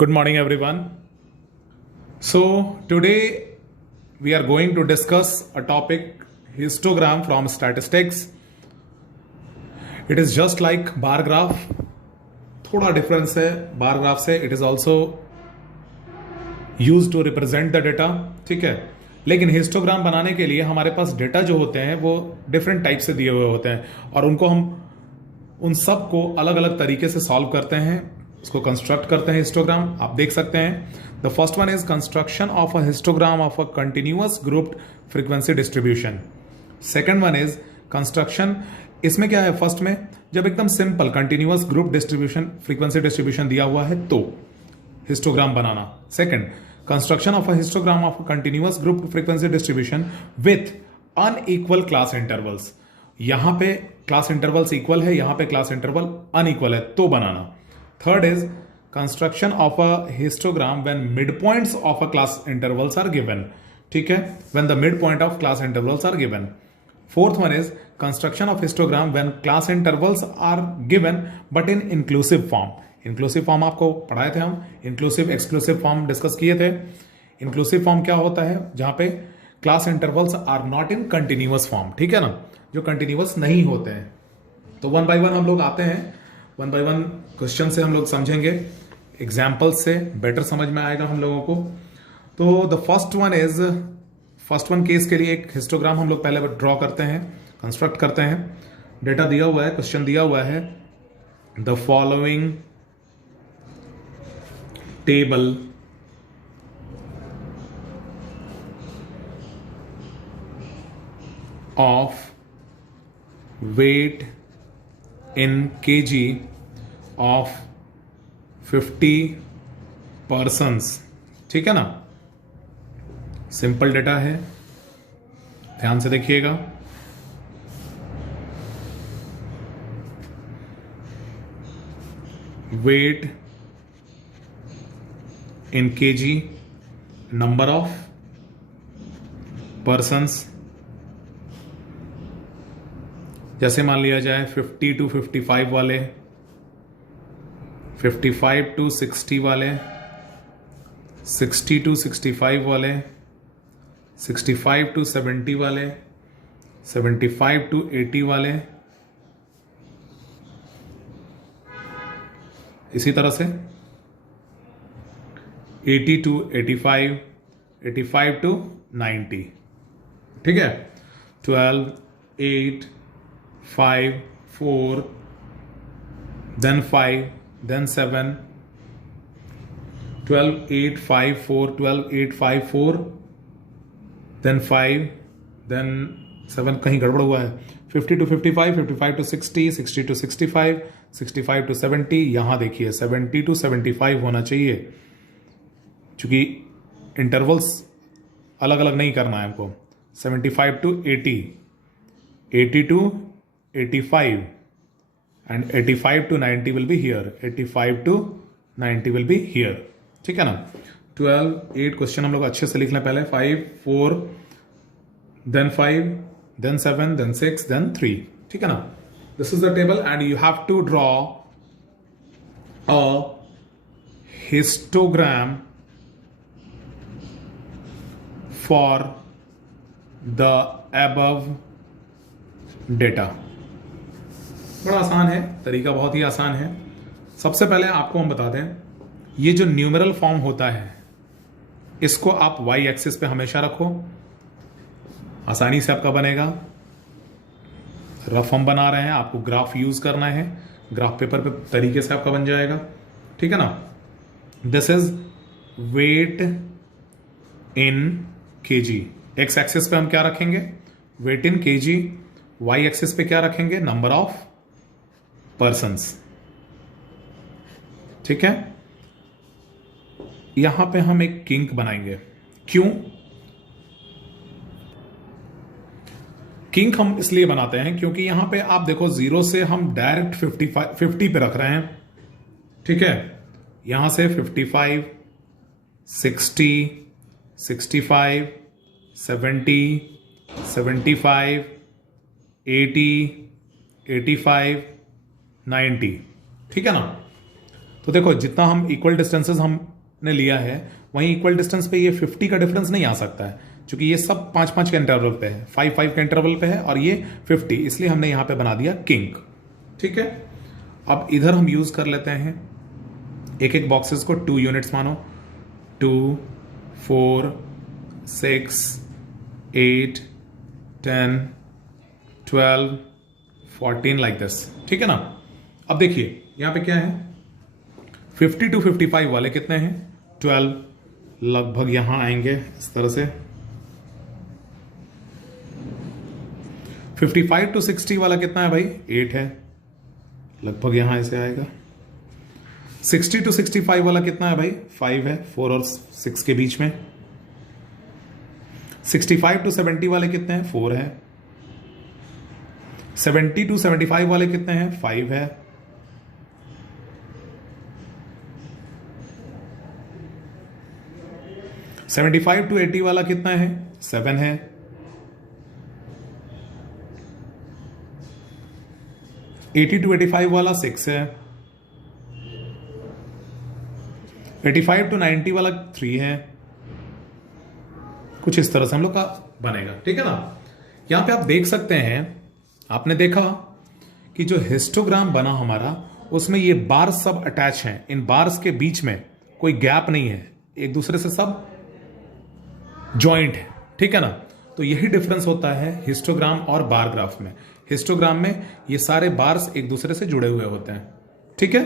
Good morning, everyone. So, today we are going to discuss a topic histogram from statistics. It is just like bar graph. थोड़ा difference है bar graph से. It is also use to represent the data. ठीक है, लेकिन histogram बनाने के लिए हमारे पास डेटा जो होते हैं वो डिफरेंट टाइप से दिए हुए होते हैं और उनको हम उन सब को अलग अलग तरीके से सॉल्व करते हैं, उसको कंस्ट्रक्ट करते हैं हिस्टोग्राम. आप देख सकते हैं the first one is construction of a histogram of a continuous grouped frequency distribution. Second one is construction. इसमें क्या है, फर्स्ट में जब एकदम simple continuous group distribution frequency distribution दिया हुआ है तो histogram banana. Second, construction of a histogram of a continuous group frequency distribution with unequal class intervals. यहां पे क्लास इंटरवल्स इक्वल है, यहां पे क्लास इंटरवल अनइक्वल है तो बनाना. Third is construction of a histogram when mid points of a class intervals are given. ठीक है, when the mid point of class intervals are given. Fourth one is construction of histogram when class intervals are given but in inclusive form. Inclusive form आपको पढ़ाए थे हम, inclusive exclusive form discuss किए थे. Inclusive form क्या होता है, जहां पे class intervals are not in continuous form. ठीक है ना, जो continuous नहीं होते हैं. तो वन बाय वन हम लोग आते हैं, वन बाय वन क्वेश्चन से हम लोग समझेंगे, एग्जाम्पल्स से बेटर समझ में आएगा हम लोगों को. तो द फर्स्ट वन केस के लिए एक हिस्टोग्राम हम लोग पहले ड्रॉ करते हैं, कंस्ट्रक्ट करते हैं. डेटा दिया हुआ है, क्वेश्चन दिया हुआ है the following table of weight in KG of 50 persons. ठीक है ना, सिंपल डेटा है, ध्यान से देखिएगा. Weight in KG, number of persons. जैसे मान लिया जाए 50 to 55 वाले, 55 to 60 वाले, 60 to 65 वाले, 65 to 70 वाले, 75 to 80 वाले. इसी तरह से 80 to 85, 85 to 90. ठीक है, 12, 8, 5, 4, then 5, then 7, 12, 8, 5, 4, 12, 8, 5, 4, then 5, then 7. कहीं गड़बड़ हुआ है. 50 to 55, 55 to 60, 60 to 65, 65 to 70. यहां देखिए 70 to 75 होना चाहिए, क्योंकि इंटरवल्स अलग अलग नहीं करना है हमको. 75 to 80, 80 to 85 and 85 to 90 will be here. 85 to 90 will be here. ठीक है ना. 12, 8 क्वेश्चन हम लोग अच्छे से लिख लें पहले. 5, 4, then 5, then 7, then 6, then 3. ठीक है ना. This is the table and you have to draw a histogram for the above data. बड़ा आसान है, तरीका बहुत ही आसान है. सबसे पहले आपको हम बता दें, ये जो न्यूमेरल फॉर्म होता है इसको आप वाई एक्सिस पे हमेशा रखो, आसानी से आपका बनेगा. रफ हम बना रहे हैं, आपको ग्राफ यूज करना है, ग्राफ पेपर पे तरीके से आपका बन जाएगा. ठीक है ना. This is weight in KG. X axis पे हम क्या रखेंगे, weight in KG. Y axis पे क्या रखेंगे, नंबर ऑफ पर्सन्स. ठीक है. यहां पे हम एक किंक बनाएंगे. क्यों किंक हम इसलिए बनाते हैं क्योंकि यहां पे आप देखो 0 से हम डायरेक्ट 50 पे रख रहे हैं. ठीक है, यहां से 55, 60, 65, 70, 75, 80, 85, 90. ठीक है ना. तो देखो जितना हम इक्वल डिस्टेंसेस हमने लिया है वहीं इक्वल डिस्टेंस पे ये 50 का डिफरेंस नहीं आ सकता है, क्योंकि ये सब 5-5 के इंटरवल पे है, 5-5 के इंटरवल पे है और ये 50, इसलिए हमने यहां पे बना दिया किंग। ठीक है, अब इधर हम यूज कर लेते हैं एक एक बॉक्सेस को 2 यूनिट्स मानो, 2, 4, 6, 8, 10, 12, 14 लाइक दिस। ठीक है ना। अब देखिए यहां पे क्या है, 50 to 55 वाले कितने हैं, 12, लगभग यहां आएंगे इस तरह से। 55 to 60 वाला कितना है भाई, 8 है, लगभग यहां ऐसे आएगा। 60 to 65 वाला कितना है भाई, 5 है, 4 और 6 के बीच में। 65 to 70 वाले कितने हैं, 4 है। 70 to 75 वाले कितने हैं, 5 है। 75 to 80 वाला कितना है, 7 है। 80 to 85 वाला 6 है। 85 to 90 वाला 3 है। कुछ इस तरह से हम लोग का बनेगा। ठीक है ना। यहां पे आप देख सकते हैं, आपने देखा कि जो हिस्टोग्राम बना हमारा उसमें ये बार्स सब अटैच हैं, इन बार्स के बीच में कोई गैप नहीं है, एक दूसरे से सब जॉइंट है। ठीक है ना। तो यही डिफरेंस होता है हिस्टोग्राम और बार ग्राफ में। हिस्टोग्राम में ये सारे बार्स एक दूसरे से जुड़े हुए होते हैं। ठीक है।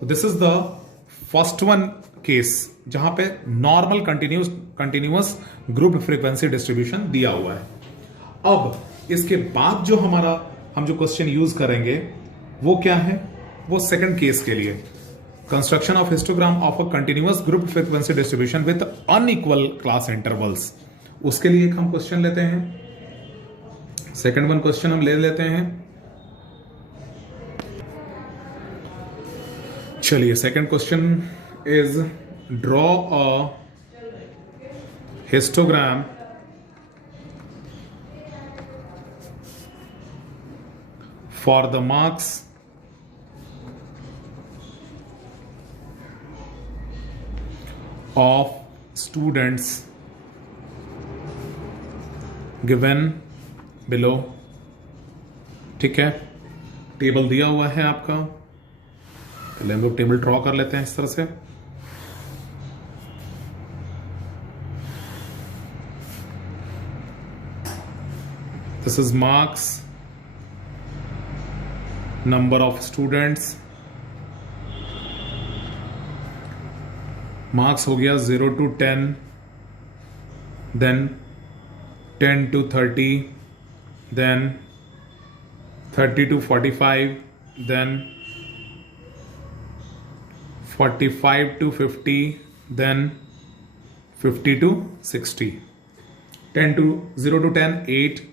तो this is the first one case जहां पे normal continuous group frequency distribution दिया हुआ है। अब इसके बाद जो हम जो क्वेश्चन यूज करेंगे वो क्या है, वो सेकंड केस के लिए, construction of histogram of a continuous group frequency distribution with unequal class intervals. उसके लिए एक हम क्वेश्चन लेते हैं, सेकंड वन क्वेश्चन हम ले लेते हैं। चलिए second question is draw a histogram for the marks of students given below। ठीक है, टेबल दिया हुआ है आपका, पहले हम लोग टेबल ड्रॉ कर लेते हैं इस तरह से। This is marks, number of students, marks हो गया 0 to 10, then 10 to 30, then 30 to 45, then 45 to 50, then 50 to 60, 10 to 0 to 10, 8,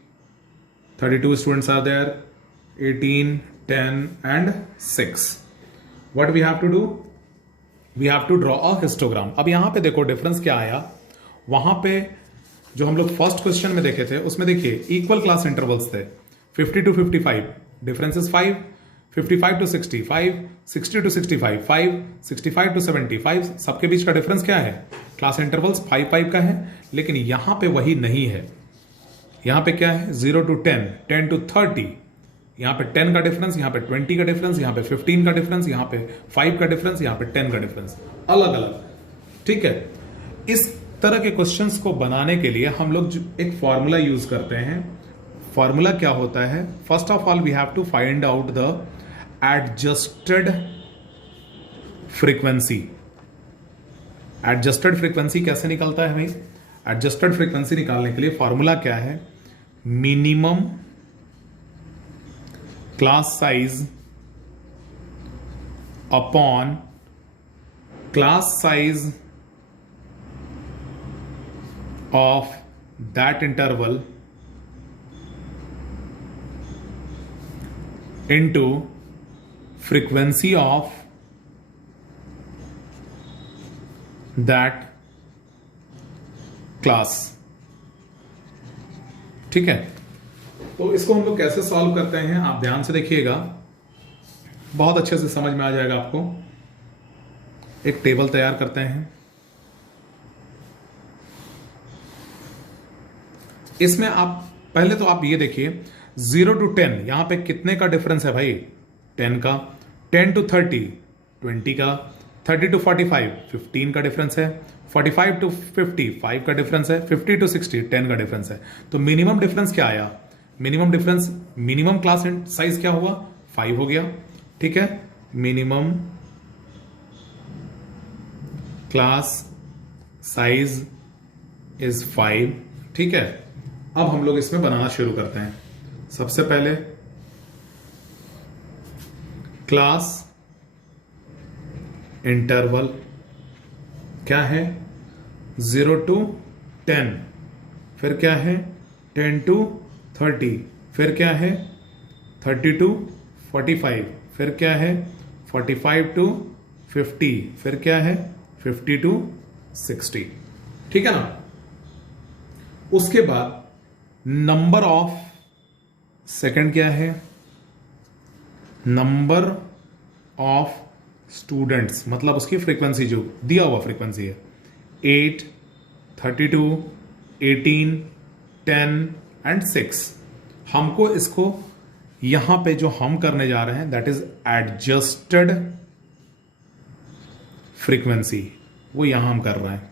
32 students are there, 18, 10 and 6. What we have to do? We have to draw a histogram. अब यहां पे देखो difference क्या आया, वहां पे जो हम लोग फर्स्ट क्वेश्चन में देखे थे उसमें देखिए इक्वल क्लास इंटरवल्स थे, 50 to 55 difference is 5, 55 to 65, 60 to 65 5, 65 to 75, सबके बीच का डिफरेंस क्या है, क्लास इंटरवल्स 5-5 का है। लेकिन यहां पे वही नहीं है, यहां पे क्या है, 0 to 10, 10 to 30, यहां पे 10 का डिफरेंस, यहां पे 20 का डिफरेंस, यहां पे 15 का डिफरेंस, यहां पे 5 का डिफरेंस, यहां पे 10 का डिफरेंस, अलग अलग। ठीक है। इस तरह के क्वेश्चंस को बनाने के लिए हम लोग एक फॉर्मूला यूज करते हैं। फॉर्मूला क्या होता है, first of all we have to find out the adjusted frequency. Adjusted frequency कैसे निकलता है भाई, एडजस्टेड फ्रीक्वेंसी निकालने के लिए फॉर्मूला क्या है, minimum class size upon class size of that interval into frequency of that class। ठीक है। तो इसको हम लोग कैसे सॉल्व करते हैं, आप ध्यान से देखिएगा, बहुत अच्छे से समझ में आ जाएगा आपको। एक टेबल तैयार करते हैं। इसमें आप पहले तो आप ये देखिए 0 to 10 यहां पे कितने का डिफरेंस है भाई? 10 का। 10 to 30 20 का। 30 to 45 15 का डिफरेंस है। 45 to 50 5 का डिफरेंस है। 50 to 60 10 का डिफरेंस है। तो मिनिमम डिफरेंस क्या आया? Minimum difference, minimum class size क्या हुआ? 5 हो गया। ठीक है, मिनिमम क्लास साइज इज 5। ठीक है, अब हम लोग इसमें बनाना शुरू करते हैं। सबसे पहले क्लास इंटरवल क्या है? 0 to 10, फिर क्या है? 10 to 30, फिर क्या है? 30 to 45, फिर क्या है? 45 to 50, फिर क्या है? 50 to 60। ठीक है ना? उसके बाद नंबर ऑफ सेकंड क्या है? नंबर ऑफ स्टूडेंट्स, मतलब उसकी फ्रीक्वेंसी जो दिया हुआ फ्रीक्वेंसी है 8, 32, 18, 10 एंड 6। हमको इसको यहां पे जो हम करने जा रहे हैं दैट इज एडजस्टेड फ्रीक्वेंसी, वो यहां हम कर रहे हैं।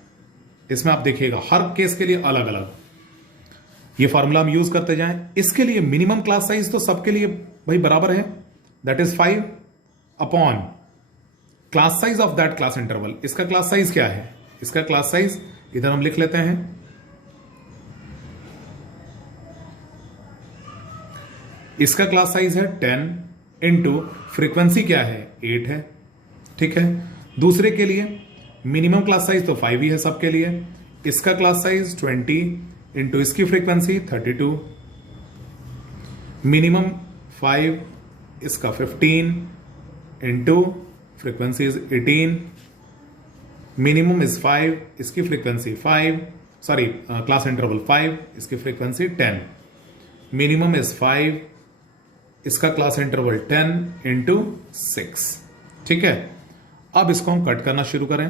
इसमें आप देखिएगा हर केस के लिए अलग अलग ये फॉर्मूला हम यूज करते जाएं। इसके लिए मिनिमम क्लास साइज तो सबके लिए भाई बराबर है, that is 5 upon class size of that class interval. इसका क्लास साइज क्या है? इसका क्लास साइज इधर हम लिख लेते हैं, इसका क्लास साइज है 10 इंटू फ्रीक्वेंसी क्या है? 8 है। ठीक है, दूसरे के लिए मिनिमम क्लास साइज तो 5 ही है सबके लिए। इसका क्लास साइज 20 इंटू इसकी फ्रीक्वेंसी 32, मिनिमम 5, इसका 15 into frequency is 18, minimum is 5, इसकी फ्रीक्वेंसी 5, सॉरी क्लास इंटरवल 5, इसकी फ्रीक्वेंसी 10, मिनिमम इज 5, इसका क्लास इंटरवल 10 इंटू 6। ठीक है, अब इसको हम कट करना शुरू करें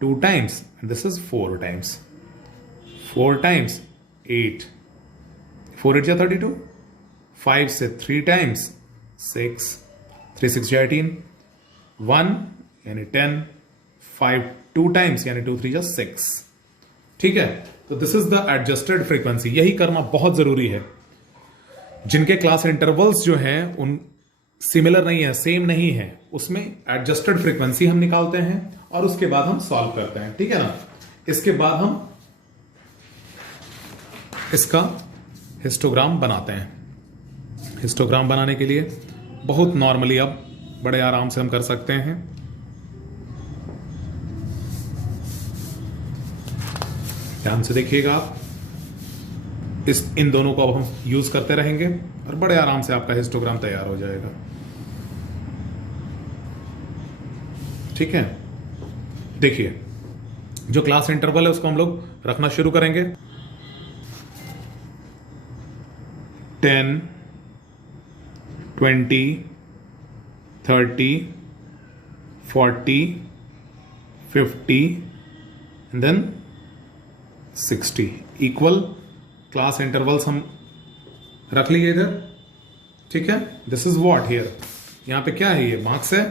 2 times, this is 4 times. 4 times 8, 4 8 जा 32, 5 से 3 टाइम्स 6, 3 6 जा 18, 1 यानी 10, 5 2 टाइम्स यानी 2 3 जा 6। ठीक है, तो this is the adjusted frequency. यही करना बहुत जरूरी है। जिनके क्लास इंटरवल्स जो हैं उन सिमिलर नहीं है, सेम नहीं है, उसमें एडजस्टेड फ्रीक्वेंसी हम निकालते हैं और उसके बाद हम सॉल्व करते हैं। ठीक है ना? इसके बाद हम इसका हिस्टोग्राम बनाते हैं। हिस्टोग्राम बनाने के लिए बहुत नॉर्मली अब बड़े आराम से हम कर सकते हैं। ध्यान से देखिएगा आप, इन दोनों को अब हम यूज करते रहेंगे और बड़े आराम से आपका हिस्टोग्राम तैयार हो जाएगा। ठीक है, देखिए जो क्लास इंटरवल है उसको हम लोग रखना शुरू करेंगे। 10, 20, 30, 40, 50 and then 60 equal class intervals हम रख लिए इधर। ठीक है, दिस इज व्हाट हियर, यहां पे क्या है? ये मार्क्स है।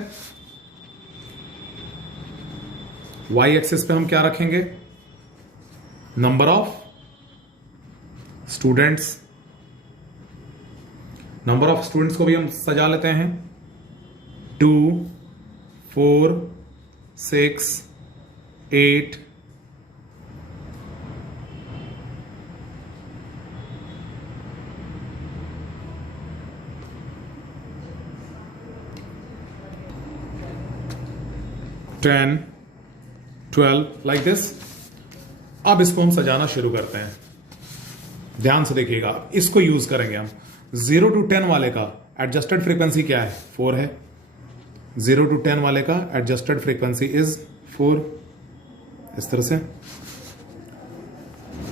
वाई एक्सिस पे हम क्या रखेंगे? Number of students. Number of students को भी हम सजा लेते हैं 2, 4, 6, 8, 10, 12 लाइक दिस। अब इसको हम सजाना शुरू करते हैं। ध्यान से देखिएगा, इसको यूज करेंगे हम। 0 to 10 वाले का एडजस्टेड फ्रीक्वेंसी क्या है? 4 है। 0 to 10 वाले का एडजस्टेड फ्रीक्वेंसी इज 4, इस तरह से।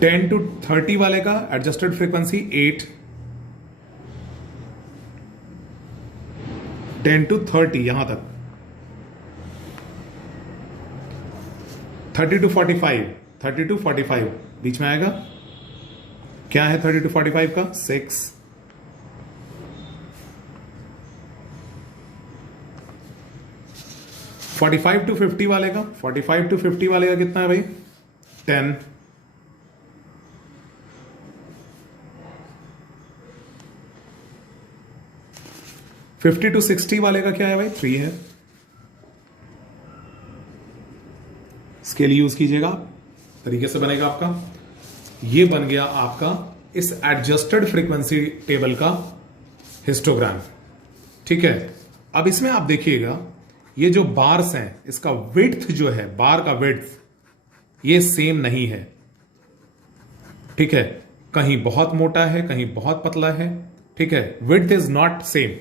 10 to 30 वाले का एडजस्टेड फ्रीक्वेंसी 8, 10 to 30 यहां तक 30 to 45, 30 to 45 बीच में आएगा। क्या है 30 to 45 का? 6। 45 to 50 वाले का, 45 to 50 वाले का कितना है भाई? 10। 50 to 60 वाले का क्या है भाई? 3 है। स्केल यूज कीजिएगा, तरीके से बनेगा आपका। ये बन गया आपका इस एडजस्टेड फ्रीक्वेंसी टेबल का हिस्टोग्राम। ठीक है, अब इसमें आप देखिएगा ये जो बार्स हैं, इसका विड्थ जो है, बार का विड्थ ये सेम नहीं है। ठीक है, कहीं बहुत मोटा है, कहीं बहुत पतला है। ठीक है, विड्थ इज नॉट सेम।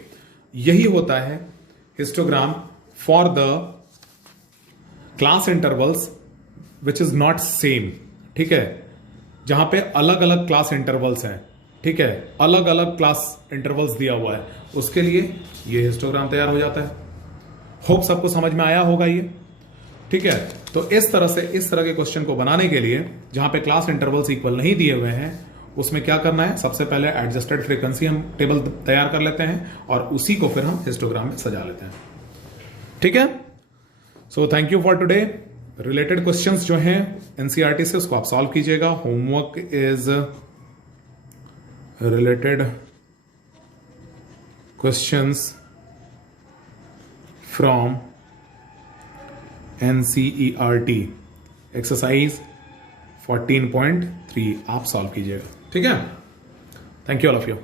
यही होता है histogram for the class intervals which is not same. ठीक है, जहां पे अलग अलग क्लास इंटरवल्स हैं। ठीक है, अलग अलग क्लास इंटरवल्स दिया हुआ है, उसके लिए ये हिस्टोग्राम तैयार हो जाता है। होप सबको समझ में आया होगा ये। ठीक है, तो इस तरह से इस तरह के क्वेश्चन को बनाने के लिए जहां पे क्लास इंटरवल्स इक्वल नहीं दिए हुए हैं, उसमें क्या करना है? सबसे पहले एडजस्टेड फ्रीक्वेंसी हम टेबल तैयार कर लेते हैं और उसी को फिर हम हिस्टोग्राम में सजा लेते हैं। ठीक है, so thank you for today. Related questions जो हैं एनसीईआरटी से, उसको आप सॉल्व कीजिएगा। Homework is related questions from NCERT exercise 14.3 आप सॉल्व कीजिएगा। ठीक है, thank you all of you.